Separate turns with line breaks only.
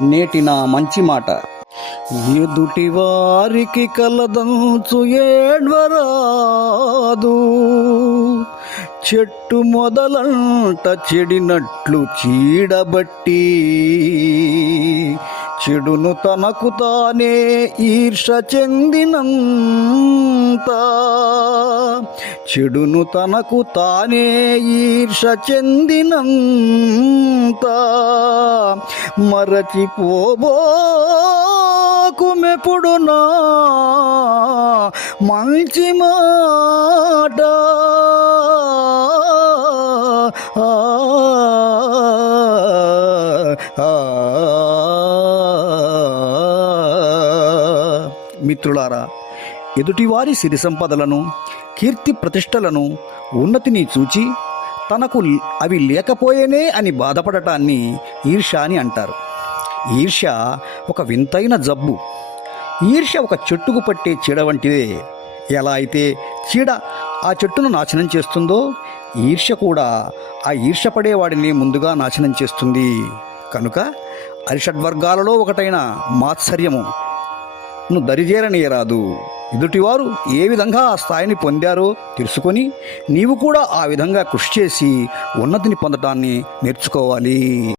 నేటి నా మంచి మాట. ఎదుటి వారికి కలదంచు ఏడ్వరాదు. చెట్టు మొదలంట చెడినట్లు చీడబట్టి. చెడును తనకు తానే ఈర్ష చెందినంత. చెడును తనకు తానే ఈర్ష చెందినంత. మరచిపోబోకుమెప్పుడు నా మంచి మాట. మిత్రులారా ఎదుటివారి సిరి సంపదలను కీర్తి ప్రతిష్టలను ఉన్నతిని చూచి తనకు అవి లేకపోయేనే అని బాధపడటాన్ని ఈర్ష్య అని అంటారు. ఈర్ష్య ఒక వింతైన జబ్బు. ఈర్ష్య ఒక చెట్టుకు పట్టే చీడ వంటిదే. ఎలా అయితే చీడ ఆ చెట్టును నాశనం చేస్తుందో ఈర్ష్య కూడా ఆ ఈర్ష పడేవాడిని ముందుగా నాశనం చేస్తుంది. కనుక అరిషడ్వర్గాలలో ఒకటైన మాత్సర్యము. ను దరిజేరనీయరాదు. ఎదుటివారు ఏ విధంగా ఆ స్థాయిని పొందారో తెలుసుకొని నీవు కూడా ఆ విధంగా కృషి చేసి ఉన్నతిని పొందటాన్ని నేర్చుకోవాలి.